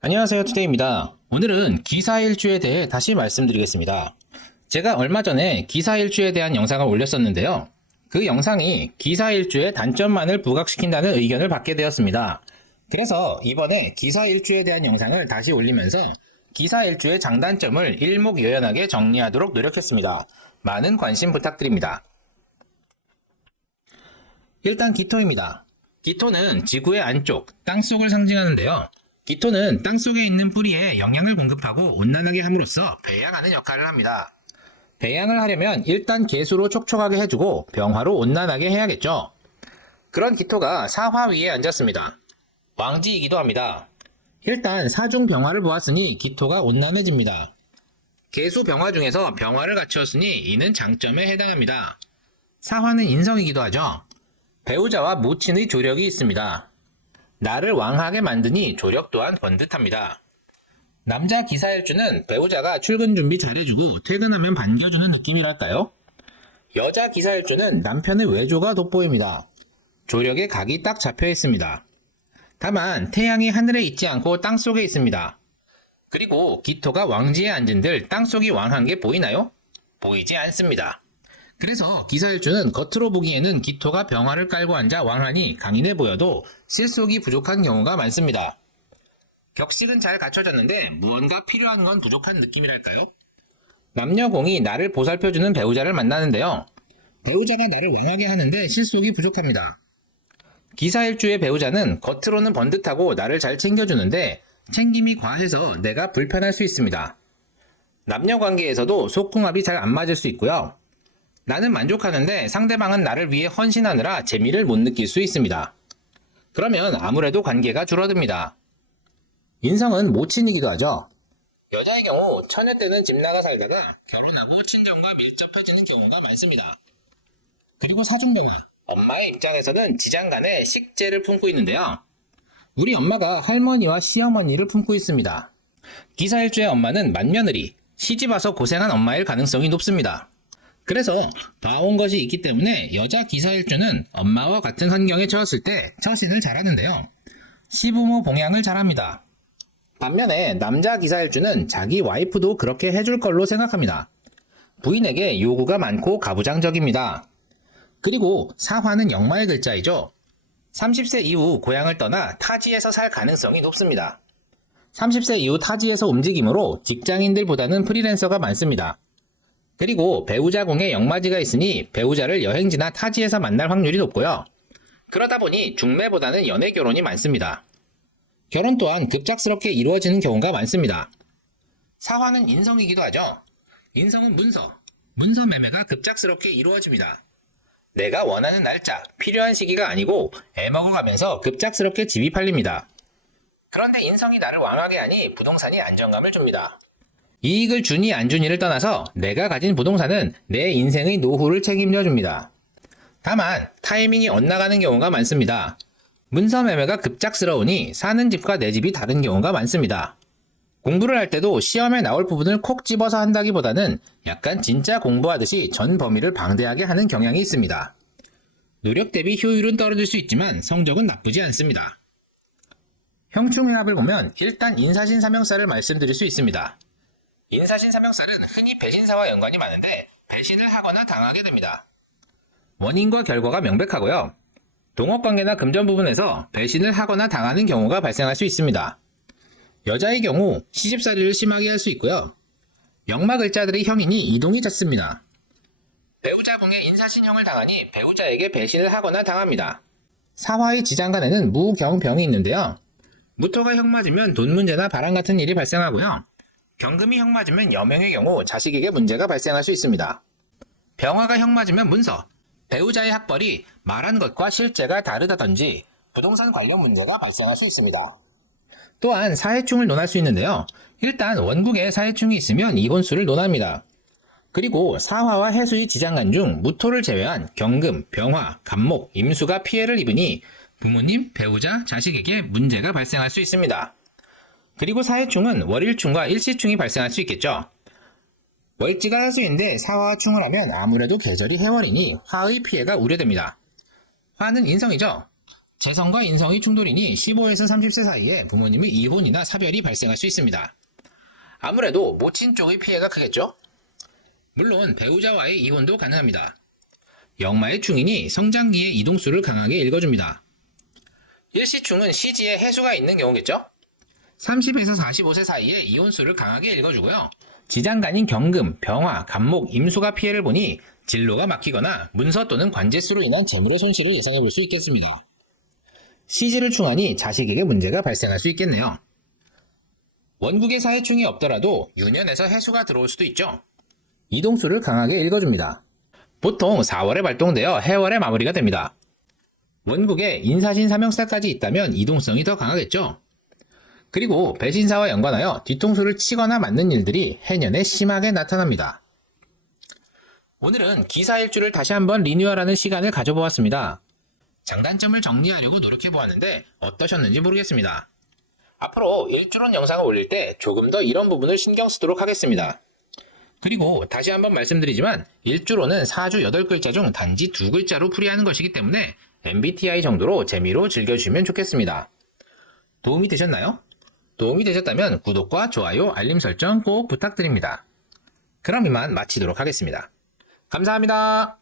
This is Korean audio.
안녕하세요, 투데이입니다. 오늘은 기사일주에 대해 다시 말씀드리겠습니다. 제가 얼마 전에 기사일주에 대한 영상을 올렸었는데요. 그 영상이 기사일주의 단점만을 부각시킨다는 의견을 받게 되었습니다. 그래서 이번에 기사일주에 대한 영상을 다시 올리면서 기사일주의 장단점을 일목요연하게 정리하도록 노력했습니다. 많은 관심 부탁드립니다. 일단 기토입니다. 기토는 지구의 안쪽, 땅속을 상징하는데요. 기토는 땅속에 있는 뿌리에 영양을 공급하고 온난하게 함으로써 배양하는 역할을 합니다. 배양을 하려면 일단 개수로 촉촉하게 해주고 병화로 온난하게 해야겠죠. 그런 기토가 사화 위에 앉았습니다. 왕지이기도 합니다. 일단 사중 병화를 보았으니 기토가 온난해집니다. 개수 병화 중에서 병화를 갖추었으니 이는 장점에 해당합니다. 사화는 인성이기도 하죠. 배우자와 모친의 조력이 있습니다. 나를 왕하게 만드니 조력 또한 번듯합니다. 남자 기사일주는 배우자가 출근 준비 잘해주고 퇴근하면 반겨주는 느낌이랄까요? 여자 기사일주는 남편의 외조가 돋보입니다. 조력에 각이 딱 잡혀 있습니다. 다만 태양이 하늘에 있지 않고 땅속에 있습니다. 그리고 기토가 왕지에 앉은들 땅속이 왕한 게 보이나요? 보이지 않습니다. 그래서 기사일주는 겉으로 보기에는 기토가 병화를 깔고 앉아 왕하니 강인해 보여도 실속이 부족한 경우가 많습니다. 격식은 잘 갖춰졌는데 무언가 필요한 건 부족한 느낌이랄까요? 남녀공이 나를 보살펴주는 배우자를 만나는데요. 배우자가 나를 왕하게 하는데 실속이 부족합니다. 기사일주의 배우자는 겉으로는 번듯하고 나를 잘 챙겨주는데 챙김이 과해서 내가 불편할 수 있습니다. 남녀관계에서도 속궁합이 잘 안 맞을 수 있고요. 나는 만족하는데 상대방은 나를 위해 헌신하느라 재미를 못 느낄 수 있습니다. 그러면 아무래도 관계가 줄어듭니다. 인성은 모친이기도 하죠. 여자의 경우 처녀 때는 집 나가 살다가 결혼하고 친정과 밀접해지는 경우가 많습니다. 그리고 사중병화, 엄마의 입장에서는 지장간에 식재를 품고 있는데요. 우리 엄마가 할머니와 시어머니를 품고 있습니다. 기사일주의 엄마는 맏며느리, 시집와서 고생한 엄마일 가능성이 높습니다. 그래서 봐온 것이 있기 때문에 여자 기사일주는 엄마와 같은 환경에 처했을 때 처신을 잘하는데요. 시부모 봉양을 잘합니다. 반면에 남자 기사일주는 자기 와이프도 그렇게 해줄 걸로 생각합니다. 부인에게 요구가 많고 가부장적입니다. 그리고 사화는 역마의 글자이죠. 30세 이후 고향을 떠나 타지에서 살 가능성이 높습니다. 30세 이후 타지에서 움직이므로 직장인들보다는 프리랜서가 많습니다. 그리고 배우자 공에 역마지가 있으니 배우자를 여행지나 타지에서 만날 확률이 높고요. 그러다 보니 중매보다는 연애 결혼이 많습니다. 결혼 또한 급작스럽게 이루어지는 경우가 많습니다. 사화는 인성이기도 하죠. 인성은 문서 매매가 급작스럽게 이루어집니다. 내가 원하는 날짜, 필요한 시기가 아니고 애먹어가면서 급작스럽게 집이 팔립니다. 그런데 인성이 나를 왕하게 하니 부동산이 안정감을 줍니다. 이익을 주니 안 주니를 떠나서 내가 가진 부동산은 내 인생의 노후를 책임져 줍니다. 다만 타이밍이 엇나가는 경우가 많습니다. 문서 매매가 급작스러우니 사는 집과 내 집이 다른 경우가 많습니다. 공부를 할 때도 시험에 나올 부분을 콕 집어서 한다기보다는 약간 진짜 공부하듯이 전 범위를 방대하게 하는 경향이 있습니다. 노력 대비 효율은 떨어질 수 있지만 성적은 나쁘지 않습니다. 형충행합을 보면 일단 인사신사명사를 말씀드릴 수 있습니다. 인사신사명살은 흔히 배신사와 연관이 많은데 배신을 하거나 당하게 됩니다. 원인과 결과가 명백하고요. 동업관계나 금전 부분에서 배신을 하거나 당하는 경우가 발생할 수 있습니다. 여자의 경우 시집살이를 심하게 할 수 있고요. 역마 글자들의 형인이 이동이 잦습니다. 배우자 공에 인사신형을 당하니 배우자에게 배신을 하거나 당합니다. 사화의 지장간에는 무경병이 있는데요. 무토가 형 맞으면 돈 문제나 바람 같은 일이 발생하고요. 경금이 형 맞으면 여명의 경우 자식에게 문제가 발생할 수 있습니다. 병화가 형 맞으면 문서, 배우자의 학벌이 말한 것과 실제가 다르다든지 부동산 관련 문제가 발생할 수 있습니다. 또한 사해충을 논할 수 있는데요. 일단 원국에 사해충이 있으면 이혼수를 논합니다. 그리고 사화와 해수의 지장간 중 무토를 제외한 경금, 병화, 간목, 임수가 피해를 입으니 부모님, 배우자, 자식에게 문제가 발생할 수 있습니다. 그리고 사해충은 월일충과 일시충이 발생할 수 있겠죠. 월지가 해수인데 사화와 충을 하면 아무래도 계절이 해월이니 화의 피해가 우려됩니다. 화는 인성이죠. 재성과 인성이 충돌이니 15에서 30세 사이에 부모님의 이혼이나 사별이 발생할 수 있습니다. 아무래도 모친 쪽의 피해가 크겠죠? 물론 배우자와의 이혼도 가능합니다. 역마의 충인이 성장기의 이동수를 강하게 읽어줍니다. 일시충은 시지에 해수가 있는 경우겠죠? 30에서 45세 사이에 이혼수를 강하게 읽어주고요. 지장간인 경금, 병화, 간목, 임수가 피해를 보니 진로가 막히거나 문서 또는 관제수로 인한 재물의 손실을 예상해 볼 수 있겠습니다. 시지를 충하니 자식에게 문제가 발생할 수 있겠네요. 원국의 사해충이 없더라도 유년에서 해수가 들어올 수도 있죠. 이동수를 강하게 읽어줍니다. 보통 4월에 발동되어 해월에 마무리가 됩니다. 원국에 인사신 사명사까지 있다면 이동성이 더 강하겠죠. 그리고 배신사와 연관하여 뒤통수를 치거나 맞는 일들이 해년에 심하게 나타납니다. 오늘은 기사일주를 다시 한번 리뉴얼하는 시간을 가져보았습니다. 장단점을 정리하려고 노력해보았는데 어떠셨는지 모르겠습니다. 앞으로 일주론 영상을 올릴 때 조금 더 이런 부분을 신경 쓰도록 하겠습니다. 그리고 다시 한번 말씀드리지만 일주론은 4주 8글자 중 단지 2글자로 풀이하는 것이기 때문에 MBTI 정도로 재미로 즐겨주시면 좋겠습니다. 도움이 되셨나요? 도움이 되셨다면 구독과 좋아요, 알림 설정 꼭 부탁드립니다. 그럼 이만 마치도록 하겠습니다. 감사합니다.